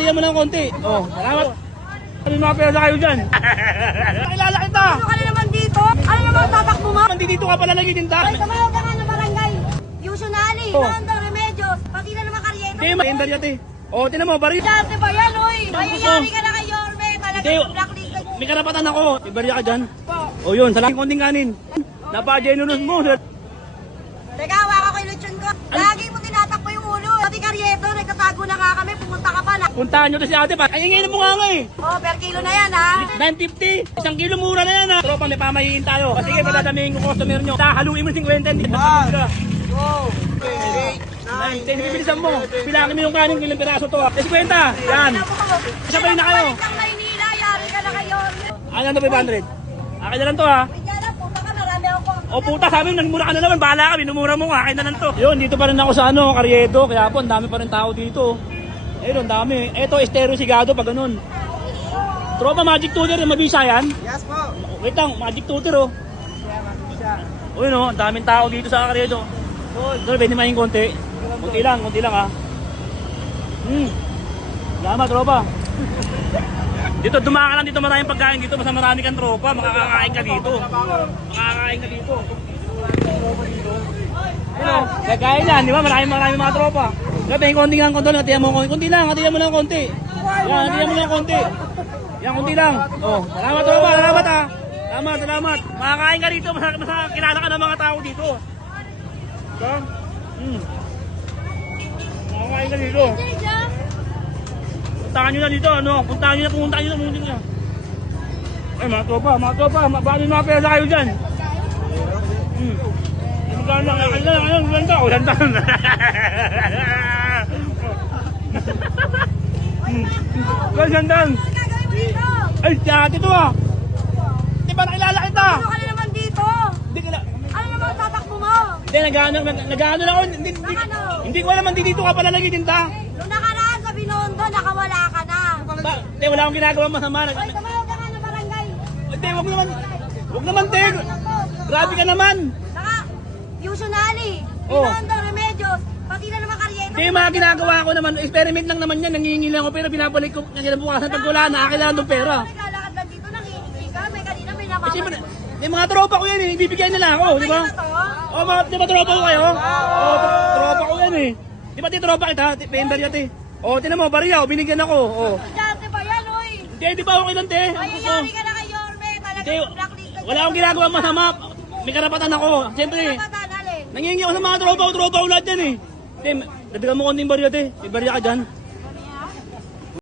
Tiyan mo ng konti. Oh, salamat. Ano yung mga pera kayo dyan? Nakilala kita. Ano ka na naman dito? Ano naman tatakbo mo? Dito ka pala nagtitinda. Ay, tumayog ka nga ng barangay. Usually, Oh. Nando, Remedios, pati na naman karyento. Hindi, ma-ender yate. Oh, tinan mo, baril. Dati ba yan, oy? Mayayari ka na kay Yorme. Hindi, Talagang blacklisted mo. may karapatan ako. Ibarya ka dyan. Oh, yun, salamat. Konting kanin. Napa-genuinous mo. Teka, hawak ako yung lechon ko. Lagi mo tinatakbo yung ulo. Pati karyento, nagtatago na nga kami. Pumunta ka pa na. Puntahan nyo to si ate pa. Ay, ingay mo nga nga eh. Oh, per kilo na yan, ha? 950. 1 kilo mura na yan ha. Tropa, may pamahiin tayo. Sige, padadamihin ko customer nyo. Haluin mo 50. Hindi pa. Go! 9, bilisan mo. Bilangin mo yung kanin, ilang piraso to. 50. Yan. Sabay na kayo. Balik lang Maynila, yari ka na kay Yorme. Ano na 500? Akin na lang to ha. Ay, dyan na, puta ka, marami ako. O puta, sabi mo, nagmura ka na naman. Bahala ka, minumura mo. Akin na lang to. Yun, dito pa rin ako sa Carriedo. Kaya po, ang dami pa rin tao dito. Ayun, ang dami. Ito, estero sigado pag ganun. Tropa, magic tutor. Mabisa yan? Yes po. Wait lang, magic tutor oh. Uy no, ang daming tao dito sa Carriedo. Doon, pwede mahin konti. Konti lang ha. Salamat, tropa. Dito, dumaka ka lang dito, maraming pagkain dito. Basta marami kang tropa, makakakain ka dito. Makakakain ka dito. Ano, kagaya yan, di ba? Maraming mga tropa. Grabe, konti lang, hatiyan mo konti. Hatiyan mo lang konti. Yan, hatiyan mo lang konti. Yan, konti lang. Oh, salamat tropa, salamat ha. Salamat. Makakain ka dito, basta kilala ka ng mga tao dito. Diba? Makakain ka dito. Puntahan nyo na dito, puntahan nyo na. Ay, mga tropa, bakit yung mga pera kayo dyan? Magkano lang, ganda. Ganda. Ay, ate to ah. Di ba nakilala kita? Ano ka na naman dito? Hindi ka na. Ano naman tatakbo mo? Hindi, nag-ano lang ako. Hindi ko alam, dito ka pala nagtitinda. Nung nakaraan sa Binondo, nakawala ka na. Hindi, wala akong ginagawa masama. Ay, tumayog ka nga ng barangay. Hindi, wag naman, te. Grabe ka naman. Saka, usually, Oh. Binondo, Remedios, pati na naman karyento. Hindi, mga ginagawa ko naman. Experiment lang naman yan. Nangihingi lang ako, pero binabalik ko. Kinabukasan pag wala na, akin lang itong pera. Naglalakad lang dito, nangihingi ka. May kanina may Kasi namamalik. mga tropa ko yan eh. Ibibigay nila ako, di ba? Di ba tropa ko kayo? Tropa ko yan eh. Di ba tropa kita? Member yan eh. Tinan mo, bariya, binigyan ako. Dati ba yan, oy? Di ba okay lang, te? Mayayari ka na kay Yorme. Talagang blacklisted. Wala akong ginagawa masama. May karapatan ako. Siyempre, Patanalin. nangihingi ako sa mga tropa ko lahat yan eh. Te, dadagan mo konting bariya, te. May bariya ka dyan.